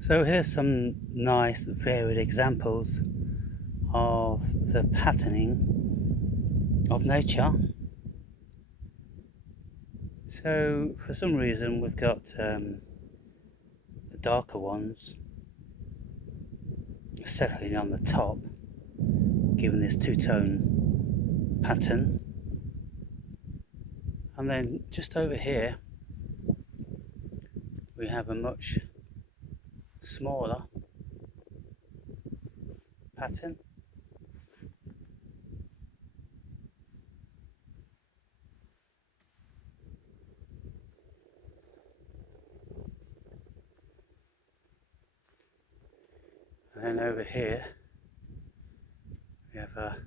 So here's some nice varied examples of the patterning of nature. So for some reason we've got the darker ones settling on the top, giving this two-tone pattern, and then just over here we have a much smaller pattern. And then over here we have a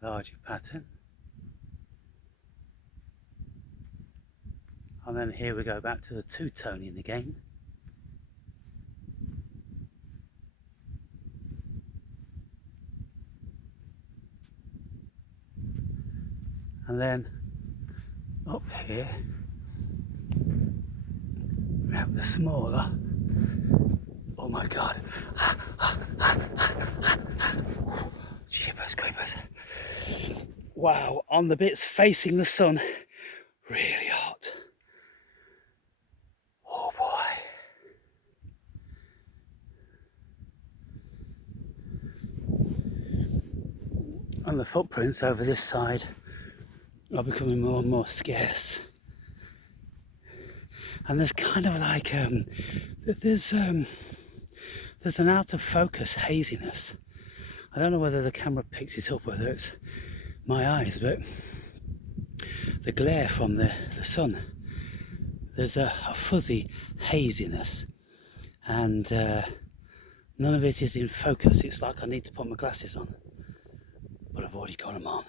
larger pattern. And then here we go back to the two-toning again. And then up here we have the smaller. Oh my god. Jeepers creepers. Wow, on the bits facing the sun, really hot. Oh boy. And the footprints over this side are becoming more and more scarce. And there's kind of like there's an out of focus haziness. I don't know whether the camera picks it up, whether it's my eyes, but the glare from the sun, there's a fuzzy haziness, and none of it is in focus. It's like I need to put my glasses on, but I've already got them on.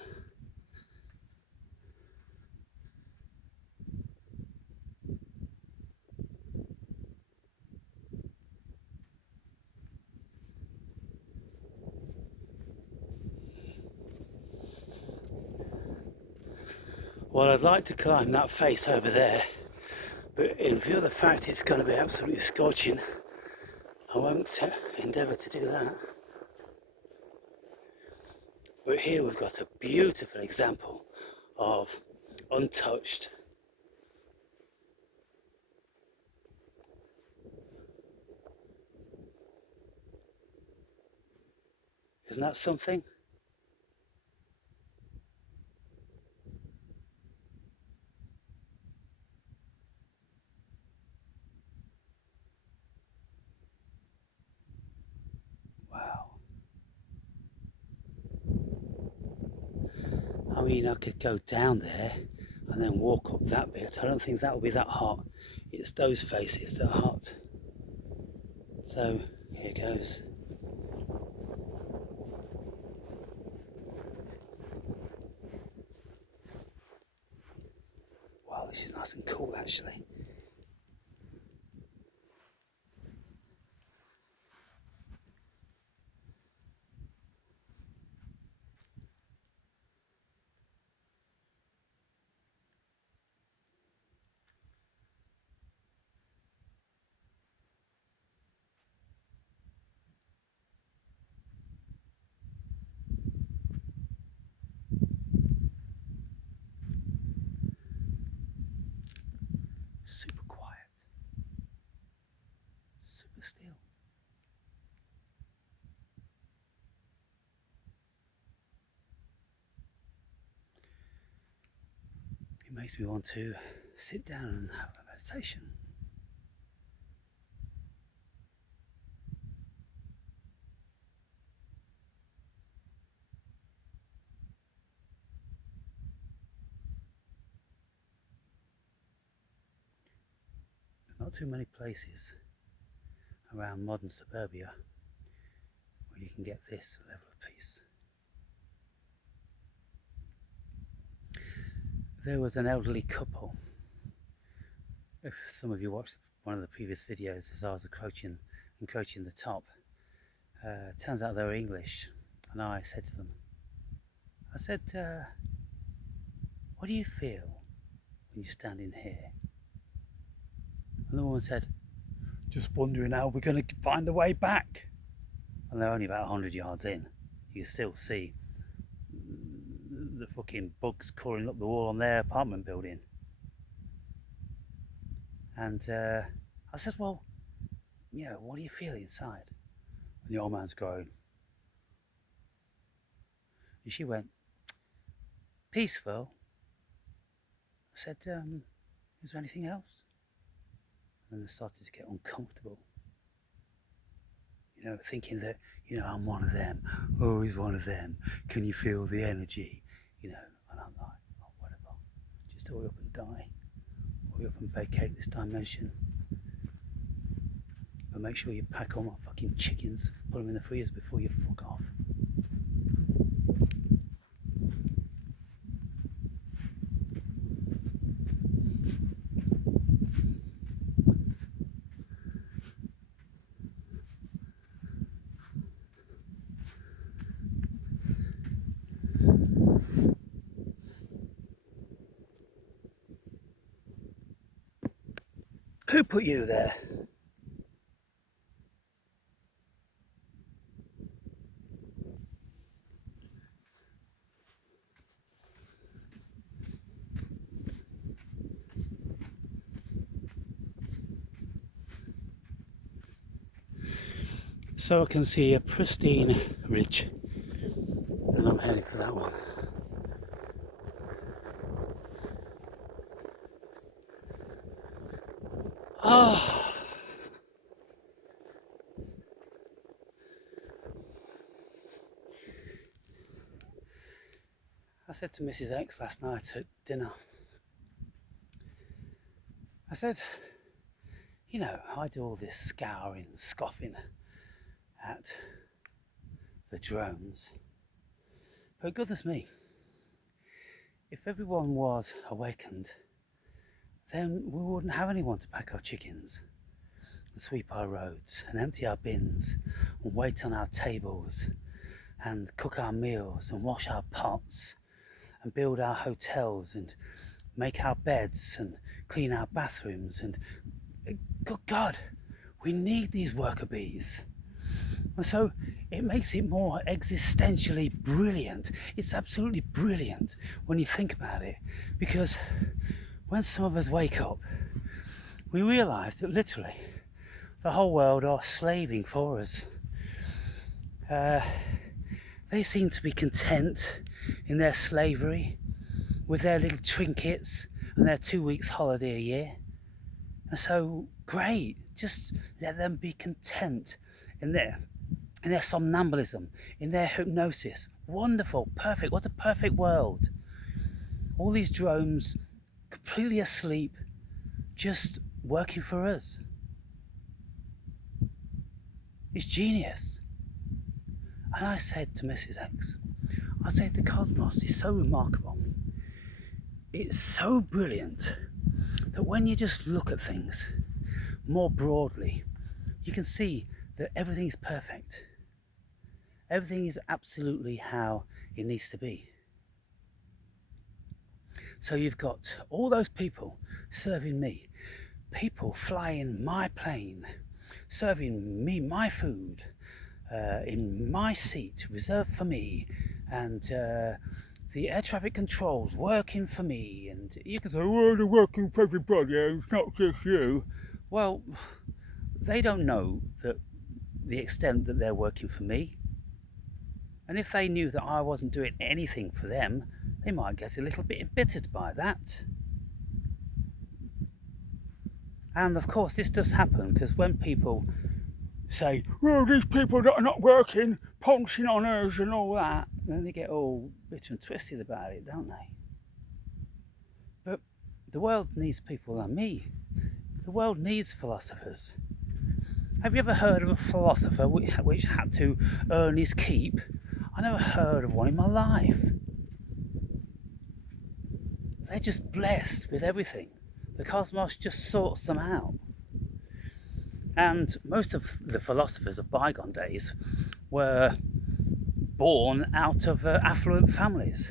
Well, I'd like to climb that face over there, but in view of the fact it's going to be absolutely scorching, I won't endeavour to do that. But here we've got a beautiful example of untouched. Isn't that something? Wow. I mean, I could go down there and then walk up that bit. I don't think that will be that hot. It's those faces that are hot. So here goes. Wow, this is nice and cool actually. Super quiet. Super still. It makes me want to sit down and have a meditation. There's not too many places around modern suburbia where you can get this level of peace. There was an elderly couple. If some of you watched one of the previous videos as I was encroaching the top, turns out they were English, and I said to them, I said, what do you feel when you're standing here? And the woman said, just wondering how we're going to find a way back. And they're only about 100 yards in. You can still see the fucking bugs crawling up the wall on their apartment building. And I said, well, what do you feel inside? And the old man's going. And she went, peaceful. I said, is there anything else? And they started to get uncomfortable. Thinking that, I'm one of them. Oh, he's one of them. Can you feel the energy? And I'm like, oh, whatever. Just hurry up and die. Hurry up and vacate this dimension. But make sure you pack all my fucking chickens, put them in the freezer before you fuck off. Who put you there? So I can see a pristine ridge, and I'm heading for that one. Oh. I said to Mrs. X last night at dinner, I said, I do all this scouring and scoffing at the drones, but goodness me, if everyone was awakened, then we wouldn't have anyone to pack our chickens and sweep our roads and empty our bins and wait on our tables and cook our meals and wash our pots and build our hotels and make our beds and clean our bathrooms. And good God, we need these worker bees. And so it makes it more existentially brilliant. It's absolutely brilliant when you think about it, because when some of us wake up, we realise that literally the whole world are slaving for us. They seem to be content in their slavery with their little trinkets and their 2 weeks holiday a year. And so great, just let them be content in their somnambulism, in their hypnosis. Wonderful, perfect, what a perfect world. All these drones completely asleep, just working for us. It's genius. And I said to Mrs. X, I said the cosmos is so remarkable. It's so brilliant that when you just look at things more broadly, you can see that everything's perfect. Everything is absolutely how it needs to be. So you've got all those people serving me, people flying my plane, serving me my food, in my seat reserved for me, and the air traffic controls working for me. And you can say, well, they're working for everybody, it's not just you. Well, they don't know the extent that they're working for me. And if they knew that I wasn't doing anything for them, they might get a little bit embittered by that. And of course this does happen, because when people say, well, these people that are not working, pouncing on us and all that, then they get all bitter and twisted about it, don't they? But the world needs people like me. The world needs philosophers. Have you ever heard of a philosopher which had to earn his keep? I never heard of one in my life. They're just blessed with everything. The cosmos just sorts them out. And most of the philosophers of bygone days were born out of affluent families.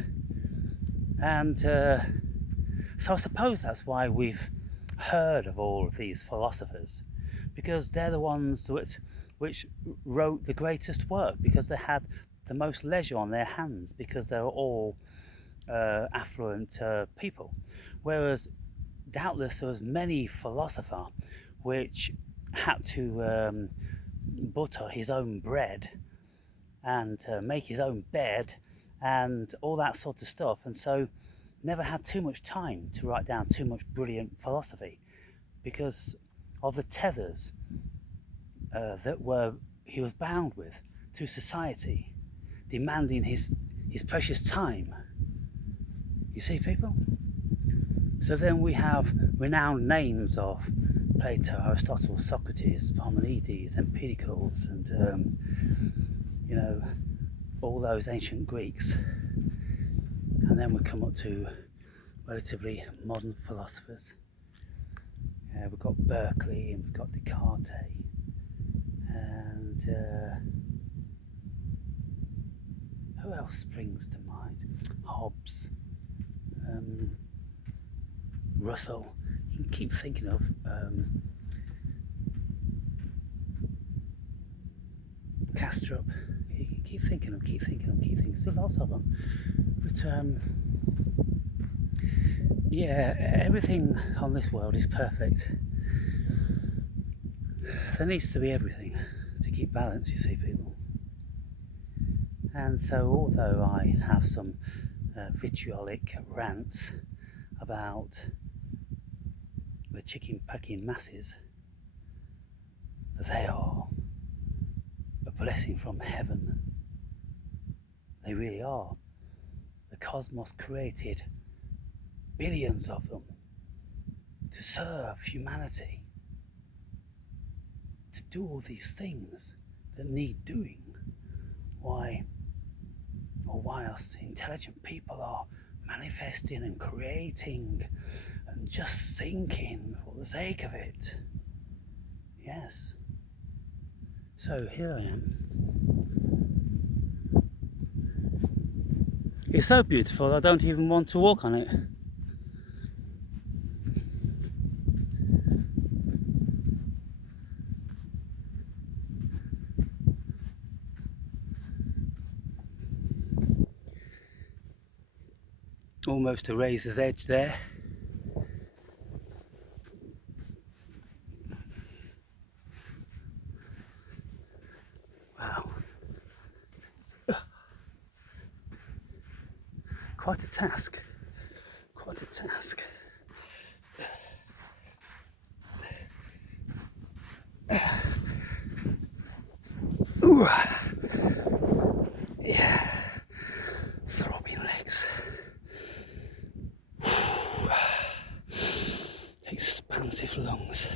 And so I suppose that's why we've heard of all of these philosophers, because they're the ones which wrote the greatest work, because they had the most leisure on their hands, because they were all affluent people. Whereas doubtless there was many philosophers which had to butter his own bread and make his own bed and all that sort of stuff, and so never had too much time to write down too much brilliant philosophy because of the tethers that were he was bound with to society, demanding his precious time. You see, people? So then we have renowned names of Plato, Aristotle, Socrates, Parmenides, Empedocles, and all those ancient Greeks. And then we come up to relatively modern philosophers. We've got Berkeley and we've got Descartes, and who else springs to mind? Hobbes, Russell. You can keep thinking of Castrop. You can keep thinking of, keep thinking. There's lots of them. But everything on this world is perfect. There needs to be everything to keep balance, you see, people. And so, although I have some vitriolic rants about the chicken packing masses, they are a blessing from heaven. They really are. The cosmos created billions of them to serve humanity, to do all these things that need doing. Whilst intelligent people are manifesting and creating and just thinking for the sake of it. Yes. So here I am. It's so beautiful I don't even want to walk on it. Almost a razor's edge there. Wow. Quite a task. Ooh. Yeah. Throbbing legs. Expansive lungs,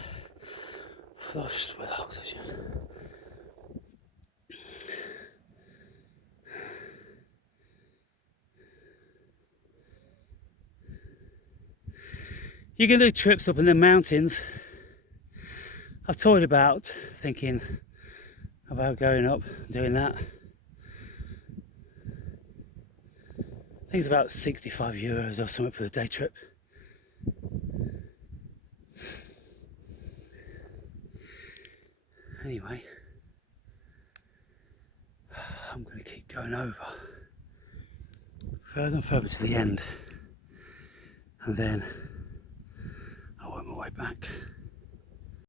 flushed with oxygen. You can do trips up in the mountains. I've toyed about thinking about going up, doing that. I think it's about €65 or something for the day trip. Anyway, I'm going to keep going over further and further to the end, and then I'll work my way back.